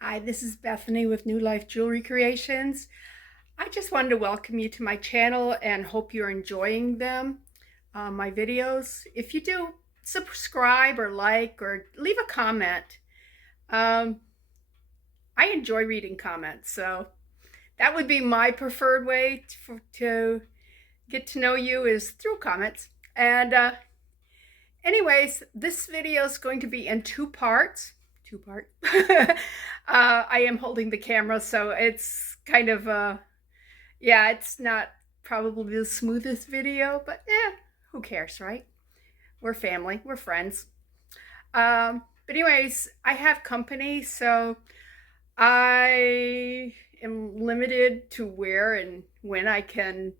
Hi, this is Bethany with New Life Jewelry Creations. I just wanted to welcome you to my channel and hope you're enjoying them, my videos. If you do, subscribe or like or leave a comment. Um, I enjoy reading comments, so that would be my preferred way to get to know you is through comments. And anyways, this video is going to be in two parts. Two part. I am holding the camera, so it's kind of yeah, it's not probably the smoothest video, but who cares, right? We're family, we're friends. But anyways, I have company, so I am limited to where and when I can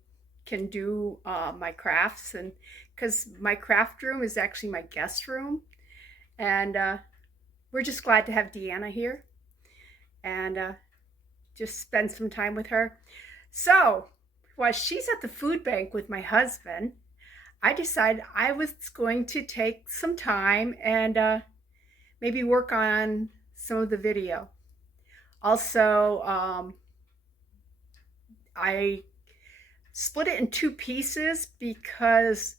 do my crafts, and because my craft room is actually my guest room, and we're just glad to have Deanna here and just spend some time with her. So while she's at the food bank with my husband, I decided I was going to take some time and maybe work on some of the video. Also, I split it in two pieces because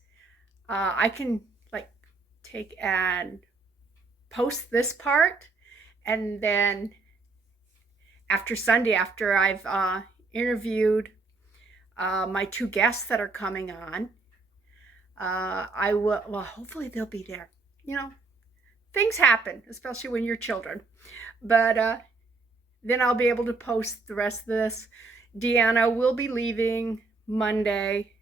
I can like take and post this part, and then after Sunday, after I've interviewed my two guests that are coming on, I will, well, hopefully they'll be there. You know, things happen, especially when you're children. But then I'll be able to post the rest of this. Deanna will be leaving Monday.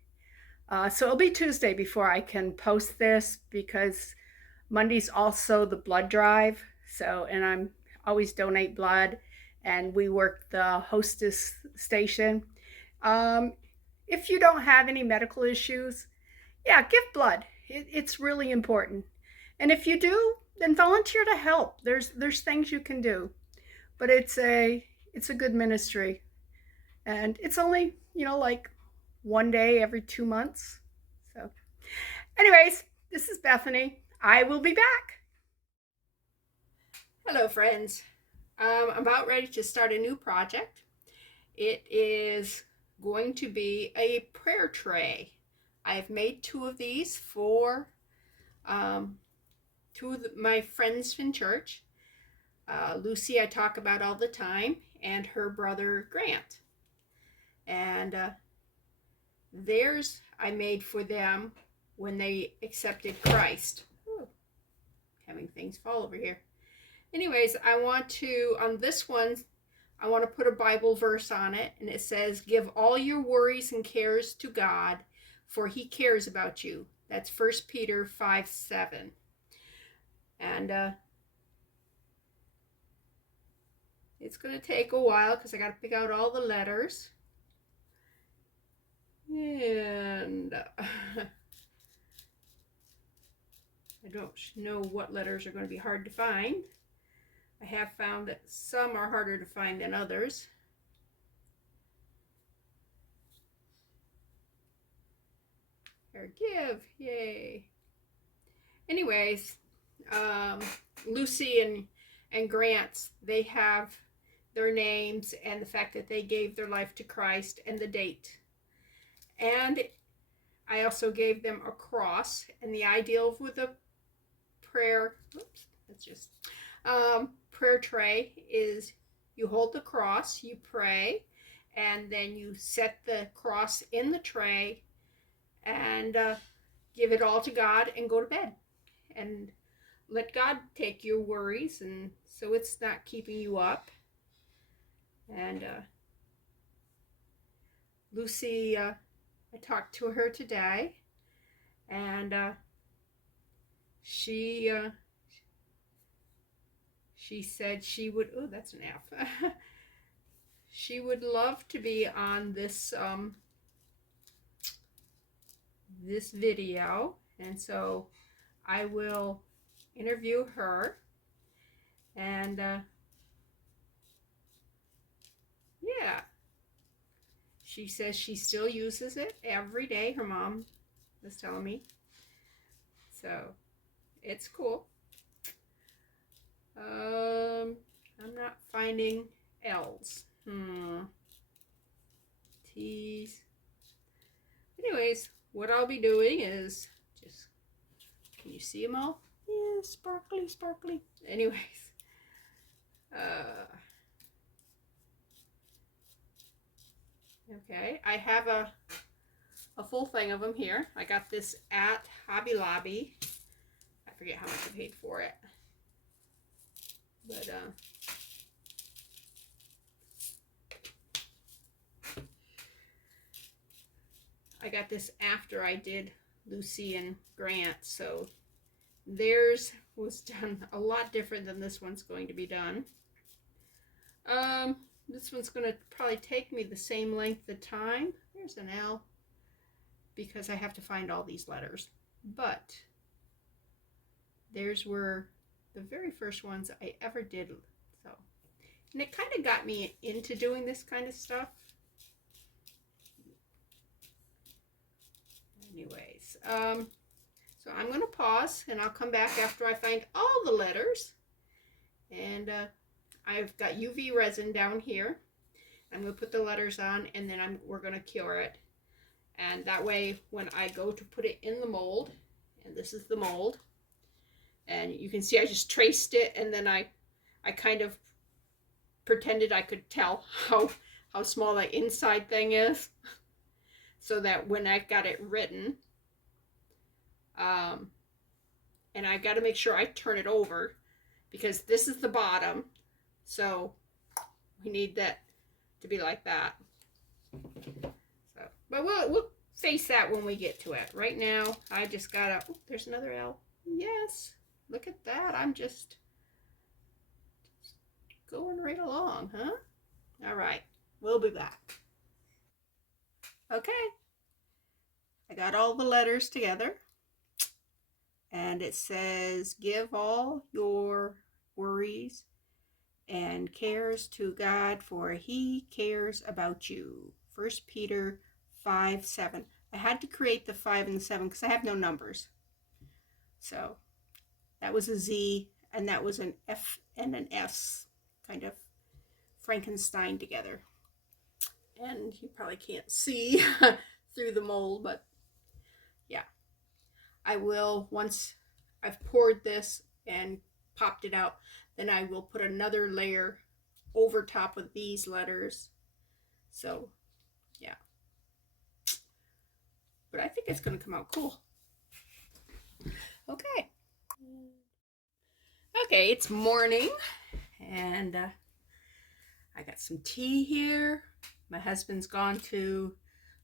So it'll be Tuesday before I can post this because Monday's also the blood drive. So, and I'm always donate blood, and we work the hostess station. Um, if you don't have any medical issues, yeah, give blood. It's really important. And if you do, then volunteer to help. There's things you can do, but it's a good ministry, and it's only like one day every 2 months. So, anyways, this is Bethany. I will be back. Hello, friends. I'm about ready to start a new project. It is going to be a prayer tray. I've made two of these for um, two of my friends in church. Lucy, I talk about all the time, and her brother Grant. And theirs I made for them when they accepted Christ. Ooh, having things fall over here. Anyways, I want to, on this one, I want to put a Bible verse on it, and it says, "Give all your worries and cares to God, for he cares about you." That's 1 Peter 5:7. And it's going to take a while because I got to pick out all the letters. And I don't know what letters are going to be hard to find. I have found that some are harder to find than others. Forgive, yay. Anyways, Lucy and Grant, they have their names and the fact that they gave their life to Christ and the date. And I also gave them a cross, and the ideal with a prayer, oops, that's just, prayer tray is you hold the cross, you pray, and then you set the cross in the tray and give it all to God and go to bed. And let God take your worries, and so it's not keeping you up. And Lucy, I talked to her today, and she said she would, oh, that's an F. She would love to be on this this video, and so I will interview her. And yeah, she says she still uses it every day, her mom was telling me. So it's cool. I'm not finding L's. T's. Anyways, what I'll be doing is just, can you see them all? Yeah, sparkly, sparkly. Anyways, okay, I have a full thing of them here. I got this at Hobby Lobby. I forget how much I paid for it, but I got this after I did Lucy and Grant, so theirs was done a lot different than this one's going to be done. This one's going to probably take me the same length of time. There's an L, because I have to find all these letters. But theirs were the very first ones I ever did. So, and it kind of got me into doing this kind of stuff. Anyways, so I'm going to pause and I'll come back after I find all the letters. And I've got UV resin down here. I'm going to put the letters on, and then we're going to cure it. And that way, when I go to put it in the mold, and this is the mold, and you can see I just traced it, and then I kind of pretended I could tell how small that inside thing is, so that when I got it written, and I got to make sure I turn it over, because this is the bottom, so we need that to be like that. So, but we'll face that when we get to it. Right now, I just gotta, oh, there's another L. Yes, look at that. I'm just going right along, huh? All right, we'll be back. Okay, I got all the letters together, and it says, give all your worries and cares to God, for he cares about you. 1 Peter 5:7. I had to create the 5 and the 7 because I have no numbers. So that was a Z, and that was an F and an S, kind of Frankenstein together. And you probably can't see through the mold, but yeah. I will, once I've poured this and popped it out, then I will put another layer over top of these letters. So yeah, but I think it's going to come out cool. Okay, it's morning, and I got some tea here. My husband's gone to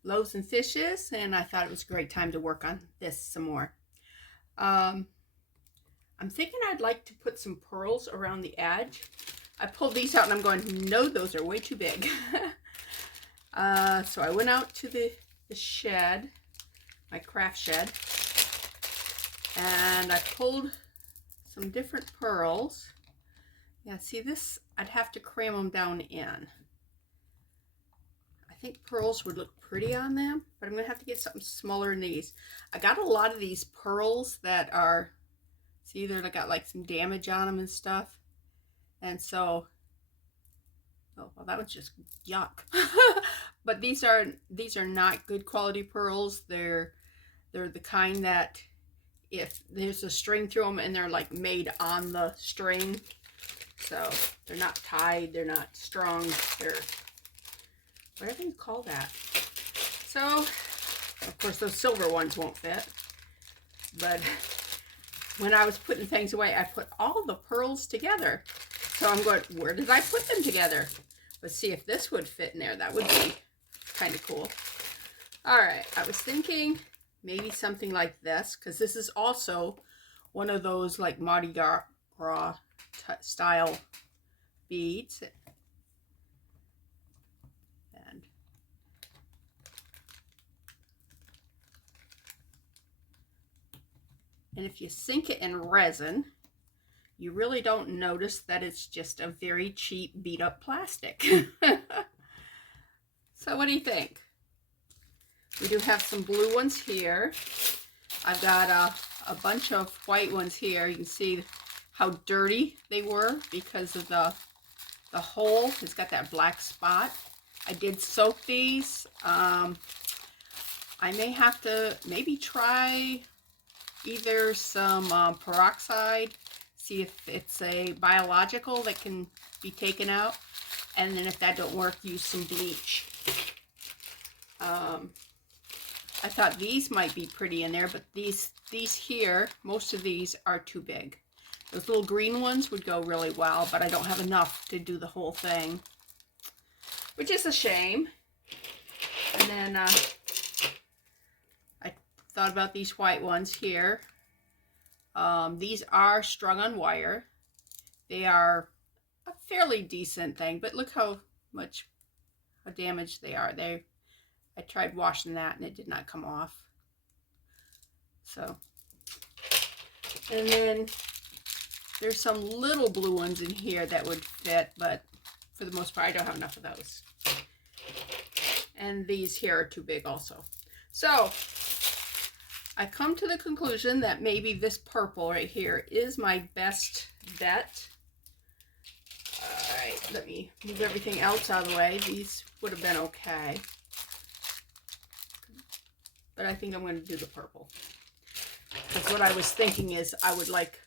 Loaves and Fishes, and I thought it was a great time to work on this some more. I'm thinking I'd like to put some pearls around the edge. I pulled these out and I'm going, no, those are way too big. So I went out to the shed, my craft shed, and I pulled some different pearls. Yeah, see this, I'd have to cram them down in. I think pearls would look pretty on them, but I'm going to have to get something smaller than these. I got a lot of these pearls that are, see, they're got like some damage on them and stuff. And so, oh, well, that was just yuck. But these are not good quality pearls. They're the kind that if there's a string through them and they're like made on the string. So they're not tied, they're not strung, they're whatever you call that. So, of course, those silver ones won't fit. But when I was putting things away, I put all the pearls together. So I'm going, where did I put them together? Let's see if this would fit in there. That would be kind of cool. All right, I was thinking maybe something like this, because this is also one of those like Mardi Gras style beads. And if you sink it in resin, you really don't notice that it's just a very cheap beat up plastic. So what do you think? We do have some blue ones here. I've got a bunch of white ones here. You can see how dirty they were because of the the hole has got that black spot. I did soak these. I may have to maybe try either some peroxide, see if it's a biological that can be taken out, and then if that don't work, use some bleach. I thought these might be pretty in there, but these here, most of these are too big. Those little green ones would go really well, but I don't have enough to do the whole thing, which is a shame. And then I thought about these white ones here. These are strung on wire. They are a fairly decent thing, but look how damaged they are. I tried washing that and it did not come off. So, and then there's some little blue ones in here that would fit, but for the most part, I don't have enough of those. And these here are too big also. So, I come to the conclusion that maybe this purple right here is my best bet. All right, let me move everything else out of the way. These would have been okay. But I think I'm going to do the purple. Because what I was thinking is I would like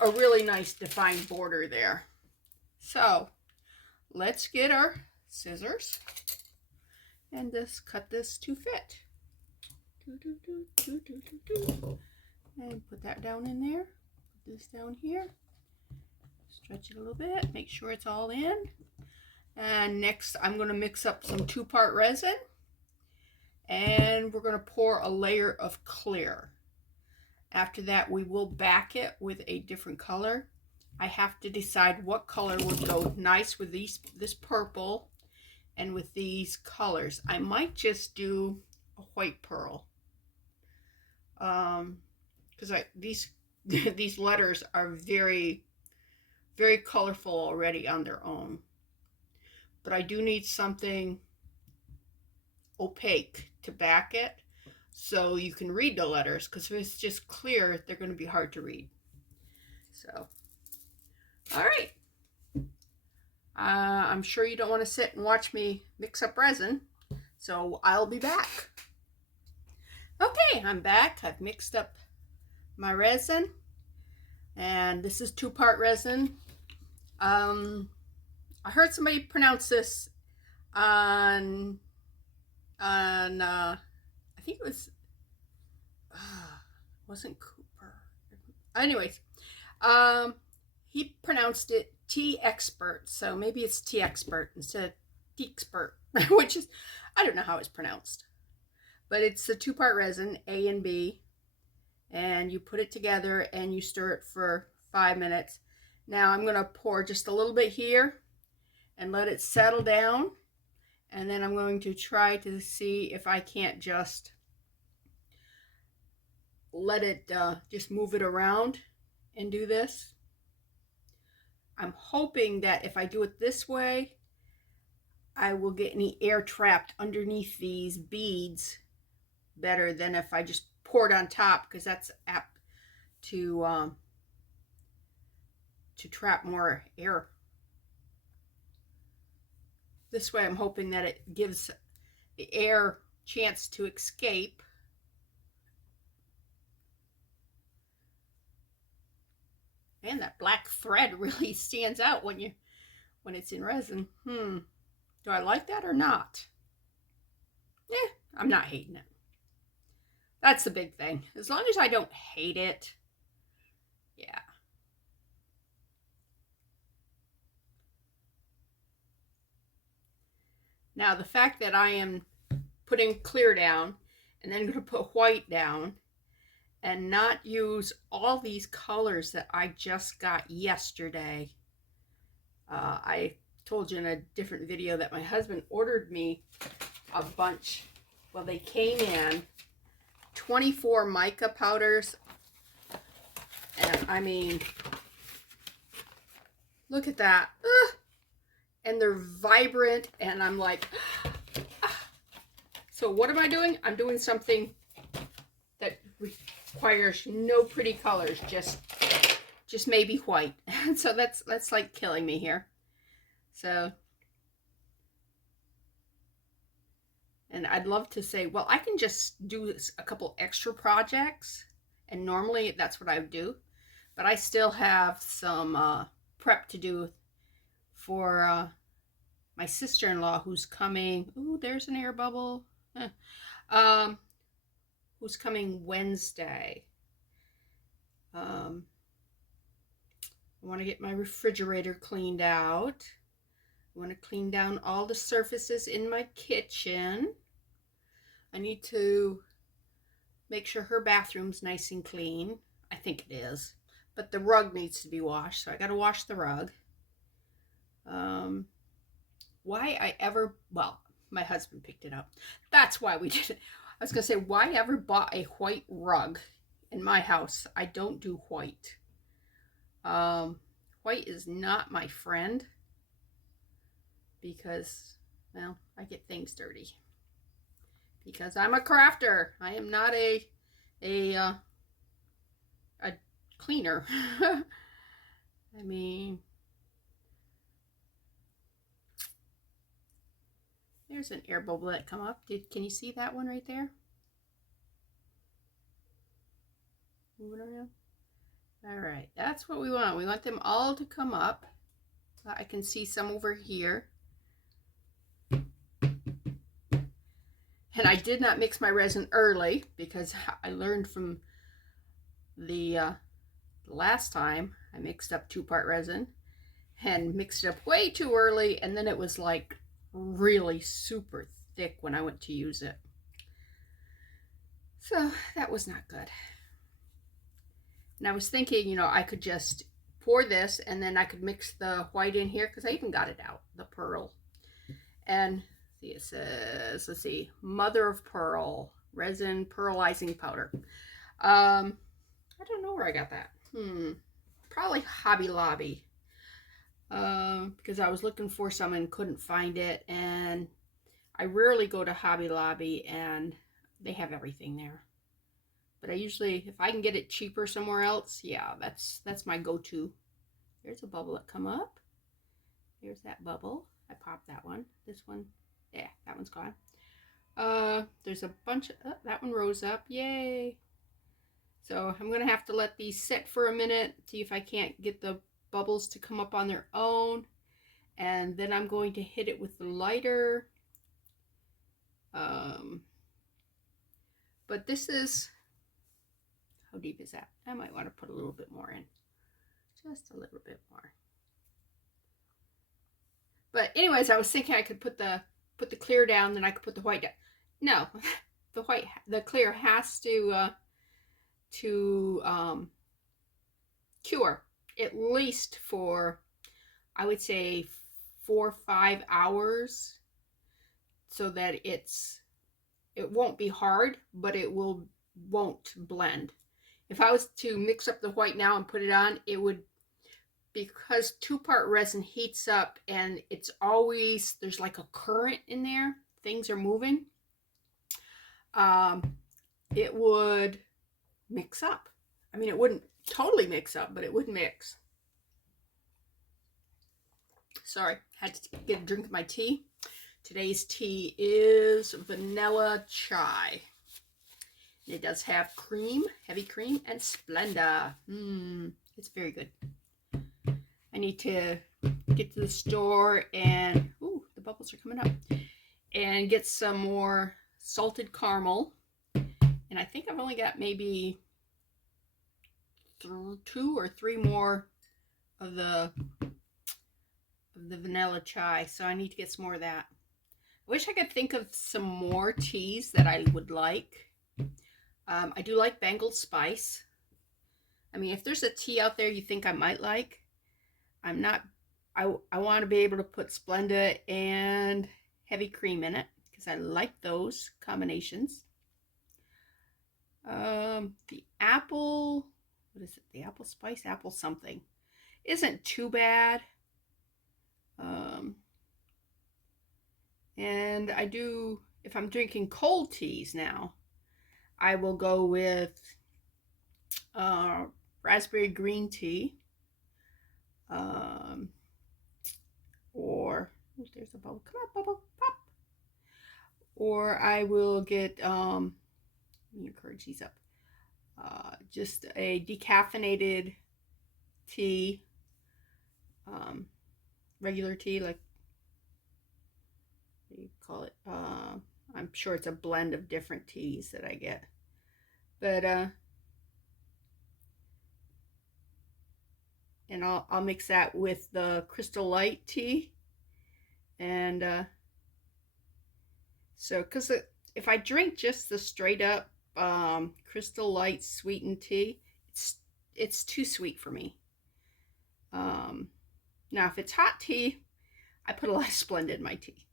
a really nice defined border there. So let's get our scissors and just cut this to fit. And put that down in there. Put this down here. Stretch it a little bit. Make sure it's all in. And next I'm going to mix up some 2-part resin. And we're going to pour a layer of clear. After that, we will back it with a different color. I have to decide what color would go nice with this purple and with these colors. I might just do a white pearl. Because these letters are very, very colorful already on their own. But I do need something opaque to back it so you can read the letters, because if it's just clear, they're going to be hard to read. So, all right. I'm sure you don't want to sit and watch me mix up resin, so I'll be back. Okay, I'm back. I've mixed up my resin, and this is 2-part resin. I heard somebody pronounce this on I think it was wasn't Cooper. Anyways, he pronounced it T-expert, so maybe it's T-expert instead of T-expert, which is, I don't know how it's pronounced, but it's a 2-part resin, A and B, and you put it together and you stir it for 5 minutes. Now I'm going to pour just a little bit here and let it settle down. And then I'm going to try to see if I can't just let it, just move it around and do this. I'm hoping that if I do it this way, I will get any air trapped underneath these beads better than if I just pour it on top, because that's apt to trap more air. This way I'm hoping that it gives the air chance to escape. Man, that black thread really stands out when it's in resin. Do I like that or not? I'm not hating it. That's the big thing. As long as I don't hate it, yeah. Now, the fact that I am putting clear down and then going to put white down and not use all these colors that I just got yesterday. I told you in a different video that my husband ordered me a bunch. Well, they came in 24 mica powders. And I mean, look at that. And they're vibrant, and I'm like, So what am I doing? I'm doing something that requires no pretty colors, just maybe white. So that's like killing me here. So, and I'd love to say, well, I can just do a couple extra projects, and normally that's what I would do, but I still have some prep to do for my sister-in-law who's coming. Ooh, there's an air bubble. Um, who's coming Wednesday. I want to get my refrigerator cleaned out. I want to clean down all the surfaces in my kitchen. I need to make sure her bathroom's nice and clean. I think it is. But the rug needs to be washed, so I got to wash the rug. Why I ever, well, my husband picked it up. That's why we did it. I was going to say, why I ever bought a white rug in my house? I don't do white. White is not my friend because, well, I get things dirty. Because I'm a crafter. I am not a cleaner. I mean, there's an air bubble that come up. Can you see that one right there? Moving around. All right, that's what we want. We want them all to come up. I can see some over here. And I did not mix my resin early because I learned from the last time I mixed up 2-part resin and mixed it up way too early, and then it was like really super thick when I went to use it. So that was not good. And I was thinking, you know, I could just pour this and then I could mix the white in here because I even got it out, the pearl. And see, it says, let's see, mother of pearl, resin pearlizing powder. I don't know where I got that. Probably Hobby Lobby. Because I was looking for some and couldn't find it. And I rarely go to Hobby Lobby and they have everything there. But I usually, if I can get it cheaper somewhere else, yeah, that's my go-to. There's a bubble that come up. There's that bubble. I popped that one. This one, yeah, that one's gone. There's a bunch of, that one rose up. Yay. So I'm going to have to let these sit for a minute, see if I can't get the bubbles to come up on their own. And then I'm going to hit it with the lighter. But this is, how deep is that? I might want to put a little bit more in. Just a little bit more. But anyways, I was thinking I could put the clear down, then I could put the white down. No, the clear has to cure at least for, I would say, 4 or 5 hours, so that it won't be hard, but it won't blend. If I was to mix up the white now and put it on, it would, because 2-part resin heats up and it's always, there's like a current in there, things are moving, it would mix up. I mean, it wouldn't totally mix up, but it would mix. Sorry, had to get a drink of my tea. Today's tea is vanilla chai. It does have cream, heavy cream, and Splenda. It's very good. I need to get to the store and, ooh, the bubbles are coming up, and get some more salted caramel. And I think I've only got maybe 2 or 3 more of the vanilla chai, so I need to get some more of that. I wish I could think of some more teas that I would like. I do like Bengal Spice. I mean, if there's a tea out there you think I might like, I want to be able to put Splenda and heavy cream in it because I like those combinations. The apple, what is it? The apple spice, apple something, isn't too bad. And I do, if I'm drinking cold teas now, I will go with raspberry green tea, Um, or there's a bubble. Come on, bubble, pop. Or I will get, let me encourage these up. Just a decaffeinated tea, regular tea, like, what do you call it? I'm sure it's a blend of different teas that I get. But, and I'll mix that with the Crystal Light tea. And so, because if I drink just the straight up Crystal Light sweetened tea, it's too sweet for me. Now, if it's hot tea, I put a lot of Splenda in my tea.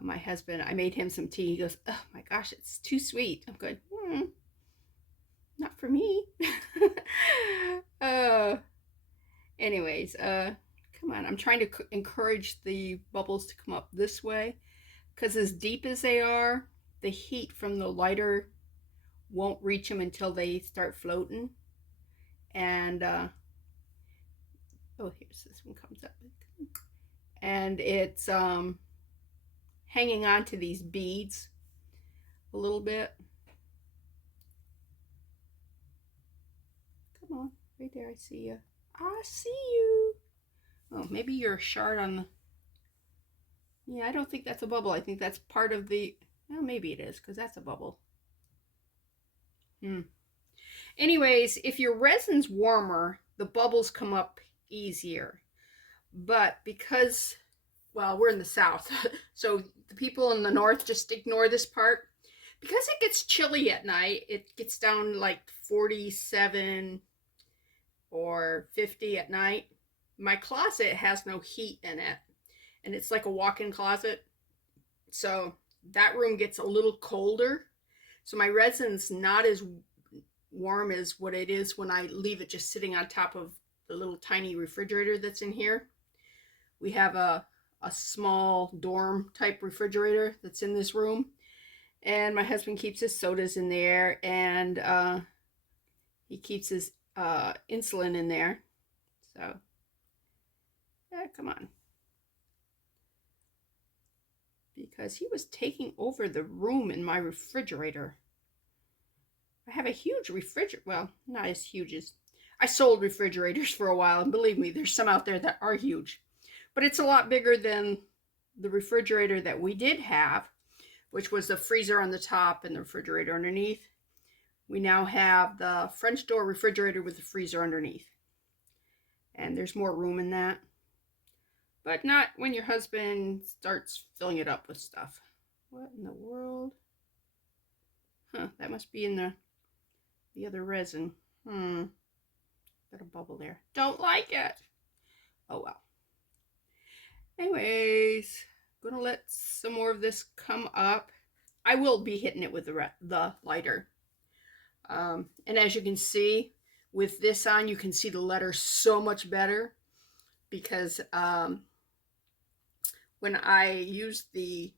My husband, I made him some tea. He goes, "Oh my gosh, it's too sweet." I'm going, not for me. Anyways, come on. I'm trying to encourage the bubbles to come up this way, because as deep as they are, the heat from the lighter won't reach them until they start floating. And oh, here's this one comes up, and it's hanging on to these beads a little bit. Come on, right there, I see you. I see you. Oh, maybe you're a shard on the, yeah, I don't think that's a bubble. I think that's part of the, well, maybe it is, because that's a bubble. Anyways, if your resin's warmer, the bubbles come up easier. But because, well, we're in the South, so the people in the North just ignore this part. Because it gets chilly at night, it gets down like 47 or 50 at night. My closet has no heat in it, and it's like a walk-in closet. So that room gets a little colder. So my resin's not as warm as what it is when I leave it just sitting on top of the little tiny refrigerator that's in here. We have a small dorm type refrigerator that's in this room, and my husband keeps his sodas in there, and he keeps his insulin in there. So yeah, come on, because he was taking over the room in my refrigerator. I have a huge refrigerator. Well, not as huge as, I sold refrigerators for a while, and believe me, there's some out there that are huge. But it's a lot bigger than the refrigerator that we did have, which was the freezer on the top and the refrigerator underneath. We now have the French door refrigerator with the freezer underneath. And there's more room in that. But not when your husband starts filling it up with stuff. What in the world? Huh, that must be in the other resin. Got a bubble there. Don't like it. Oh well. Anyways, gonna let some more of this come up. I will be hitting it with the lighter. And as you can see, with this on, you can see the letter so much better, because when I use the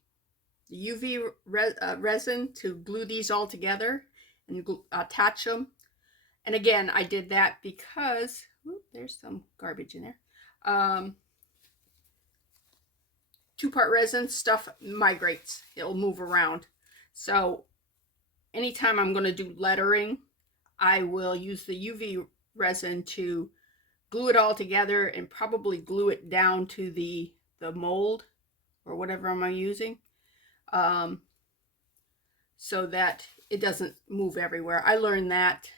UV resin to glue these all together and attach them, and again, I did that because, there's some garbage in there. 2-part resin, stuff migrates. It'll move around. So anytime I'm going to do lettering, I will use the UV resin to glue it all together and probably glue it down to the mold or whatever I'm using, so that it doesn't move everywhere. I learned that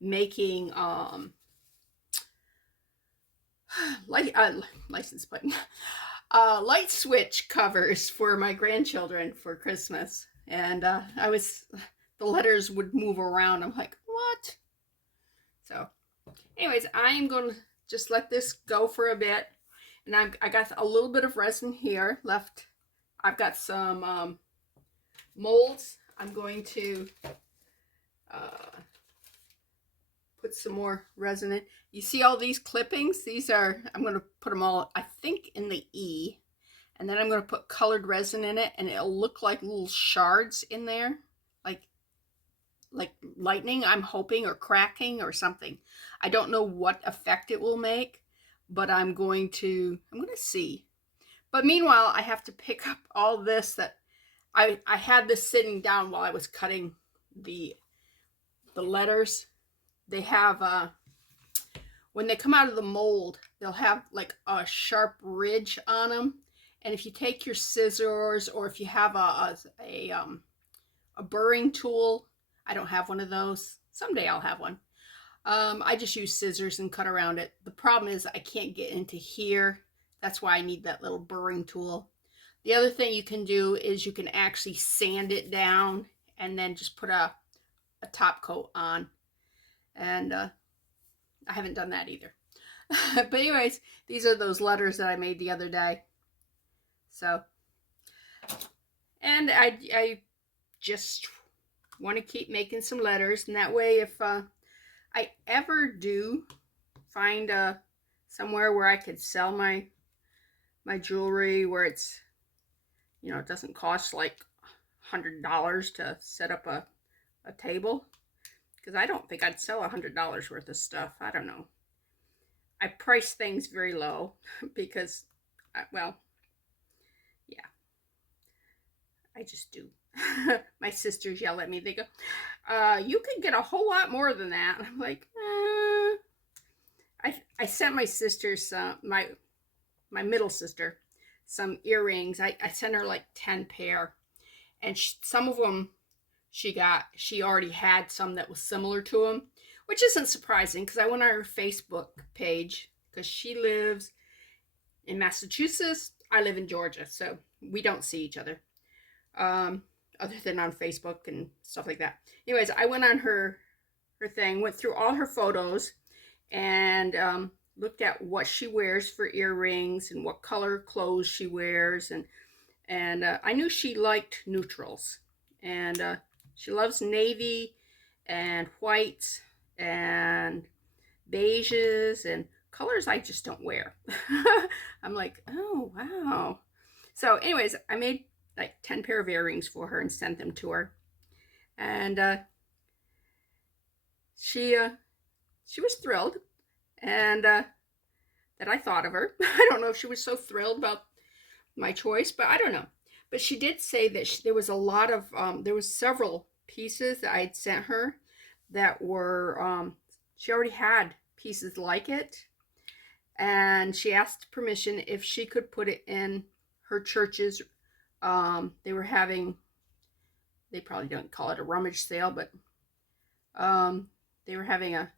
making license plate light switch covers for my grandchildren for Christmas, and the letters would move around. I'm like, what? So anyways, I'm going to just let this go for a bit, and I got a little bit of resin here left. I've got some molds. I'm going to put some more resin in. You see all these clippings? These are, I'm going to put them all, I think, in the E. And then I'm going to put colored resin in it, and it'll look like little shards in there. Like like lightning, I'm hoping, or cracking or something. I don't know what effect it will make, but I'm going to see. But meanwhile, I have to pick up all this that I had this sitting down while I was cutting the letters. They have when they come out of the mold, they'll have like a sharp ridge on them. And if you take your scissors, or if you have a burring tool, I don't have one of those. Someday I'll have one. I just use scissors and cut around it. The problem is I can't get into here. That's why I need that little burring tool. The other thing you can do is you can actually sand it down and then just put a top coat on. And I haven't done that either. But anyways, these are those letters that I made the other day. So, and I just want to keep making some letters, and that way if I ever do find somewhere where I could sell my jewelry, where it's, you know, it doesn't cost like $100 to set up a table, because I don't think I'd sell $100 worth of stuff. I don't know. I price things very low because, well, yeah, I just do. My sisters yell at me. They go, you could get a whole lot more than that. I'm like, I sent my sisters, my middle sister, some earrings. I sent her like 10 pair. And some of them she already had some that was similar to them, which isn't surprising because I went on her Facebook page, because she lives in Massachusetts. I live in Georgia, so we don't see each other. Other than on Facebook and stuff like that. Anyways, I went on her thing, went through all her photos, and looked at what she wears for earrings and what color clothes she wears, and I knew she liked neutrals, and she loves navy and whites and beiges and colors I just don't wear. I'm like, oh wow. So anyways, I made like 10 pair of earrings for her and sent them to her. And she was thrilled, and that I thought of her. I don't know if she was so thrilled about my choice, but I don't know. But she did say that there was a lot of, there was several pieces that I'd sent her that were, she already had pieces like it. And she asked permission if she could put it in her church's. They were having, they probably don't call it a rummage sale, but they were having a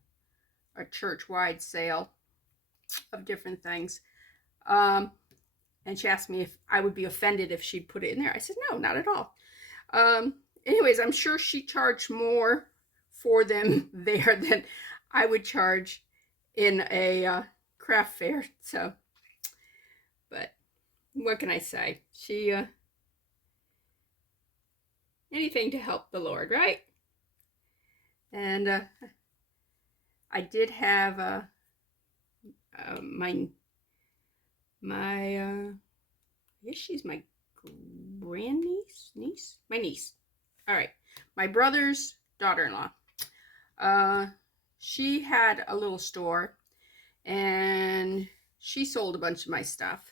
church-wide sale of different things. And she asked me if I would be offended if she put it in there. I said, no, not at all. Anyways, I'm sure she charged more for them there than I would charge in a craft fair. So, but what can I say? She, anything to help the Lord, right? And I did have my I guess she's my grandniece, my niece. All right, my brother's daughter-in-law. She had a little store, and she sold a bunch of my stuff.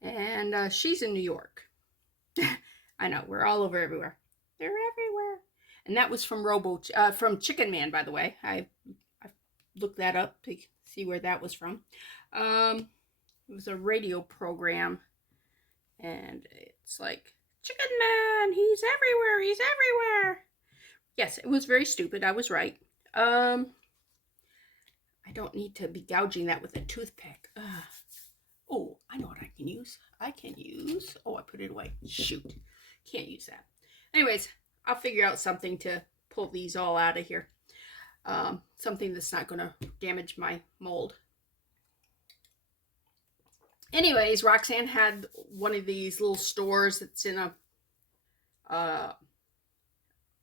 And she's in New York. I know, we're all over everywhere. They're everywhere. And that was from from Chicken Man, by the way. I looked that up to see where that was from. It was a radio program, and it's like, Chicken Man, he's everywhere, he's everywhere. Yes, it was very stupid. I was right. I don't need to be gouging that with a toothpick. Oh, I know what I can use. I put it away. Shoot. Can't use that. Anyways, I'll figure out something to pull these all out of here. Something that's not going to damage my mold. Anyways, Roxanne had one of these little stores that's in a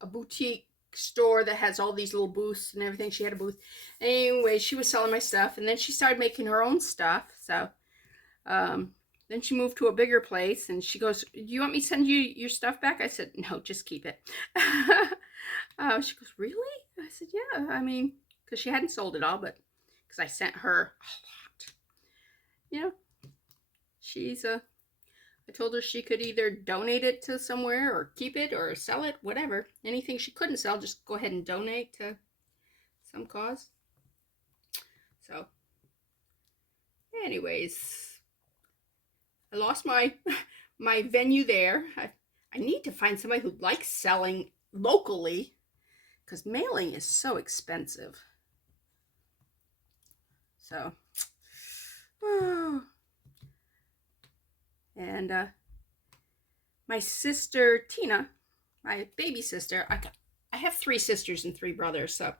boutique store that has all these little booths and everything. She had a booth. Anyway, she was selling my stuff, and then she started making her own stuff. So then she moved to a bigger place, and she goes, "Do you want me to send you your stuff back?" I said, "No, just keep it." She goes, "Really?" I said, "Yeah." I mean, because she hadn't sold it all, but because I sent her a lot. You know, she's a. I told her she could either donate it to somewhere or keep it or sell it, whatever. Anything she couldn't sell, just go ahead and donate to some cause. So, anyways, I lost my my venue there. I need to find somebody who likes selling locally because mailing is so expensive. So, and my sister Tina, my baby sister, I have 3 sisters and 3 brothers. So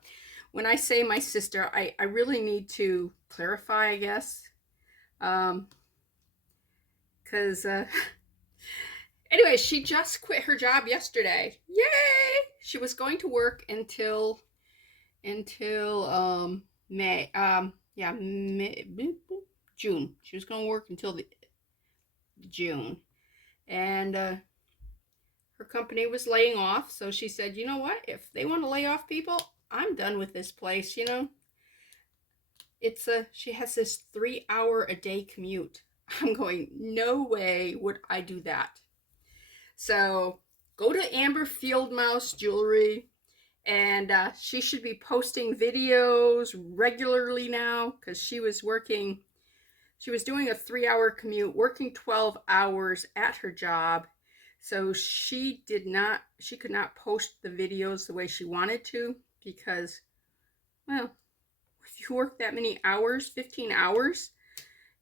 when I say my sister, I really need to clarify, I guess. Because anyway, she just quit her job yesterday. Yay! She was going to work until May. Yeah, May, June. She was going to work until the June, and her company was laying off. So she said, "You know what? If they want to lay off people, I'm done with this place. You know, she has this 3 hour a day commute." I'm going, no way would I do that. So go to Amber Fieldmouse Jewelry, and she should be posting videos regularly now because she was working. She was doing a 3 hour commute, working 12 hours at her job. So she could not post the videos the way she wanted to because, well, if you work that many hours, 15 hours,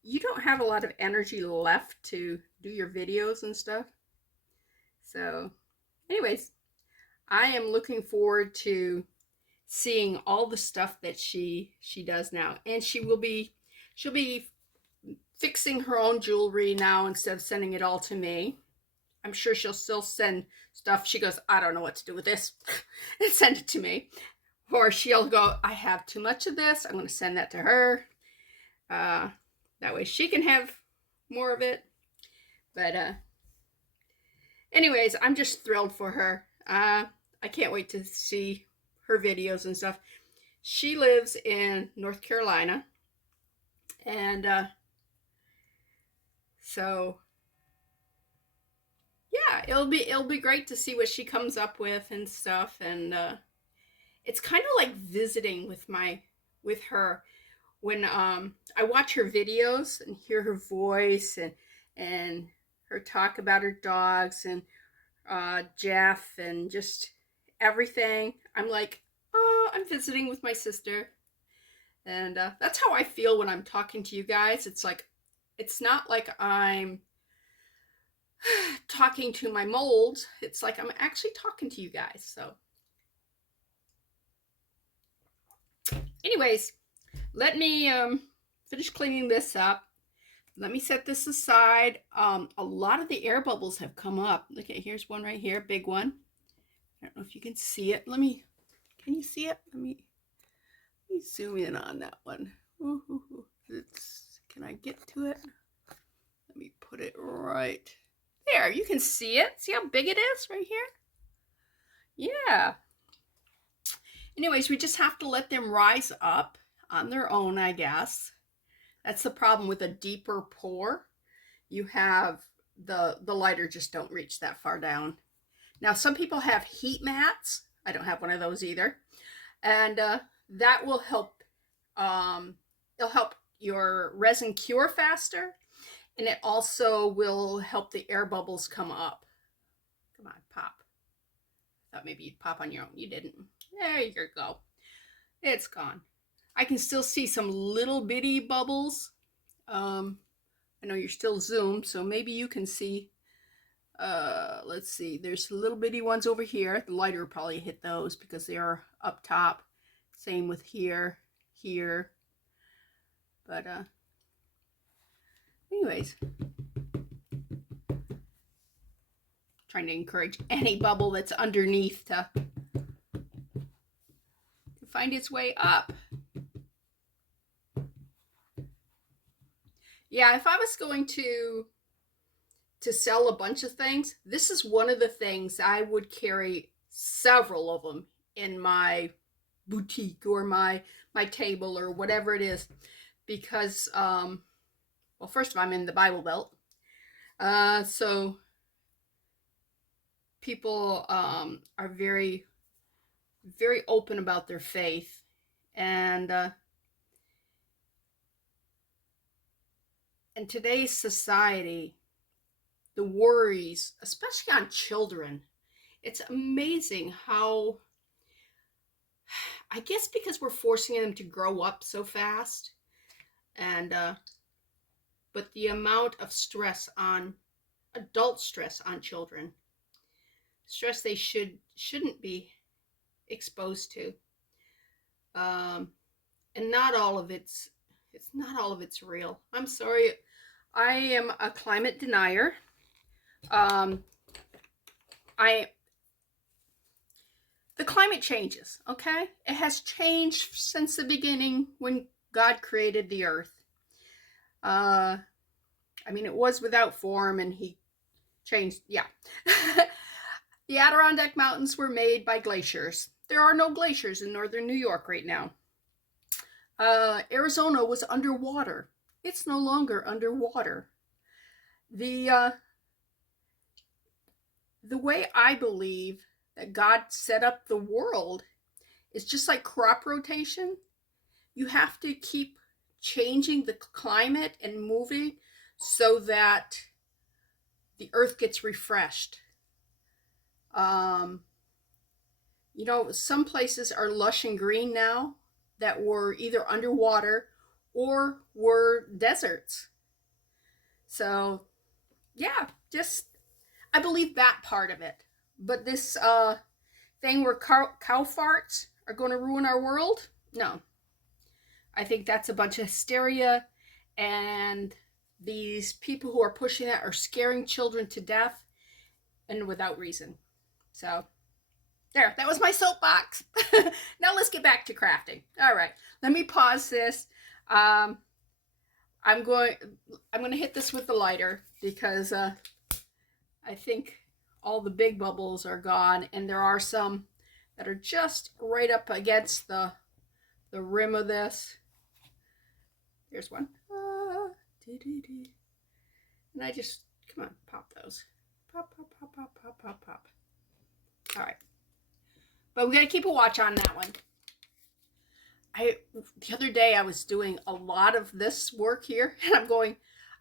you don't have a lot of energy left to do your videos and stuff. So, anyways, I am looking forward to seeing all the stuff that she does now, and she'll be fixing her own jewelry now instead of sending it all to me. I'm sure she'll still send stuff. She goes, "I don't know what to do with this," and send it to me. Or she'll go, "I have too much of this. I'm going to send that to her. That way she can have more of it." But anyways, I'm just thrilled for her. I can't wait to see her videos and stuff. She lives in North Carolina, and so yeah, it'll be great to see what she comes up with and stuff. And it's kind of like visiting with her when I watch her videos and hear her voice and her talk about her dogs and Jeff and just everything. I'm like, oh, I'm visiting with my sister. And that's how I feel when I'm talking to you guys. It's not like I'm talking to my molds. It's like I'm actually talking to you guys. So, anyways, let me finish cleaning this up. Let me set this aside. A lot of the air bubbles have come up. Look at, here's one right here, big one. I don't know if you can see it. Can you see it? Let me zoom in on that one. Can I get to it? Let me put it right there. You can see it. See how big it is right here? Yeah. Anyways, we just have to let them rise up on their own, I guess. That's the problem with a deeper pour. You have the lighter just don't reach that far down. Now, some people have heat mats. I don't have one of those either. And that will help. It'll help your resin cure faster. And it also will help the air bubbles come up. Come on, pop. I thought maybe you'd pop on your own. You didn't. There you go. It's gone. I can still see some little bitty bubbles. I know you're still zoomed, so maybe you can see. Let's see. There's little bitty ones over here. The lighter will probably hit those because they are up top. Same with here. But anyways, trying to encourage any bubble that's underneath to find its way up. Yeah, if I was going to sell a bunch of things, this is one of the things I would carry several of them in my boutique or my table or whatever it is, because well, first of all, I'm in the Bible Belt, so people are very open about their faith, and in today's society, the worries, especially on children, it's amazing how, I guess because we're forcing them to grow up so fast, and but the amount of stress on adult stress on children, stress they shouldn't be exposed to, um, and not all of it's not all of it's real. I'm sorry, I am a climate denier. Um, I the climate changes. Okay, it has changed since the beginning when God created the earth. Uh, I mean, it was without form, and He changed. Yeah. The Adirondack Mountains were made by glaciers. There are no glaciers in northern New York right now. Arizona was underwater. It's no longer underwater. The uh, the way I believe that God set up the world is just like crop rotation. You have to keep changing the climate and moving so that the earth gets refreshed. Um, some places are lush and green now that were either underwater or were deserts. So, yeah, just I believe that part of it. But this thing where cow farts are going to ruin our world? No. I think that's a bunch of hysteria, and these people who are pushing that are scaring children to death and without reason. So, there, that was my soapbox. Now let's get back to crafting. All right, let me pause this. Um, I'm going. I'm going to hit this with the lighter because I think all the big bubbles are gone, and there are some that are just right up against the rim of this. Here's one. And I just come on, pop those. Pop, pop, pop, pop, pop, pop, pop. All right. But we got to keep a watch on that one. The other day I was doing a lot of this work here, and I'm going,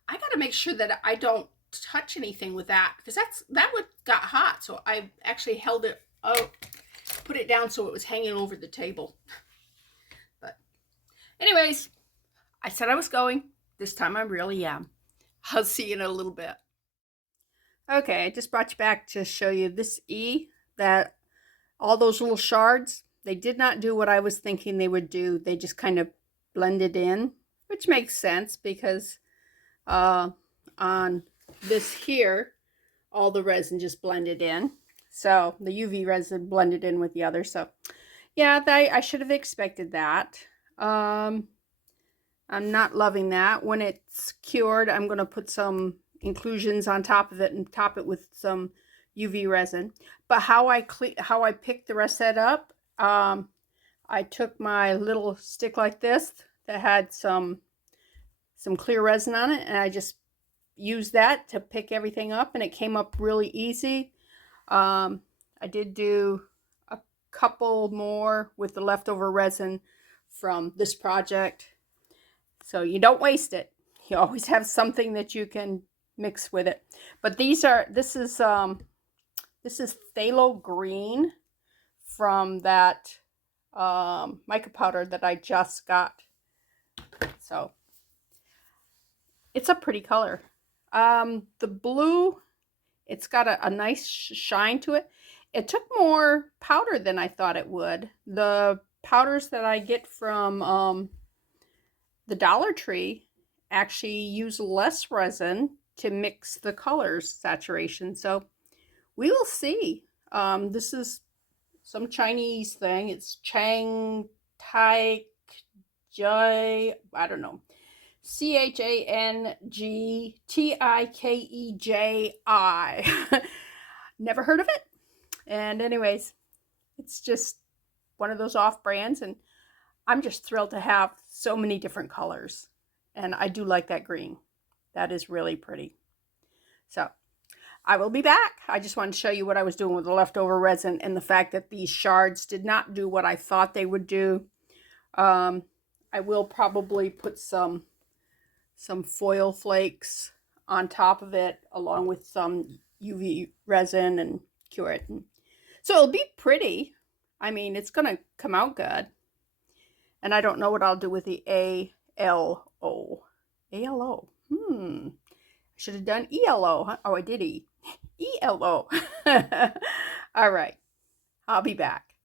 I got to make sure that I don't touch anything with that, because that would got hot. So I actually held it put it down so it was hanging over the table. But anyways, I said I was going. This time I really am. I'll see you in a little bit. Okay, I just brought you back to show you this E, that all those little shards, they did not do what I was thinking they would do. They just kind of blended in, which makes sense because on this here, all the resin just blended in. So the UV resin blended in with the other. So yeah, I should have expected that. I'm not loving that. When it's cured, I'm going to put some inclusions on top of it and top it with some UV resin. But how I picked the rest of that up, I took my little stick like this that had some clear resin on it, and I just used that to pick everything up, and it came up really easy. I did do a couple more with the leftover resin from this project. So you don't waste it. You always have something that you can mix with it. But this is phthalo green from that mica powder that I just got. So it's a pretty color. The blue, it's got a nice shine to it. It took more powder than I thought it would. The powders that I get from the Dollar Tree actually use less resin to mix the colors saturation. So we will see. This is some Chinese thing. It's Chang Tai Jai. I don't know. CHANGTIKEJI. Never heard of it. And anyways, it's just one of those off brands, and I'm just thrilled to have so many different colors. And I do like that green. That is really pretty. So I will be back. I just wanted to show you what I was doing with the leftover resin and the fact that these shards did not do what I thought they would do. I will probably put some foil flakes on top of it along with some UV resin and cure it. So it'll be pretty. I mean, it's going to come out good. And I don't know what I'll do with the ALO. ALO. I should have done ELO. Huh? Oh, I did ELO. All right. I'll be back.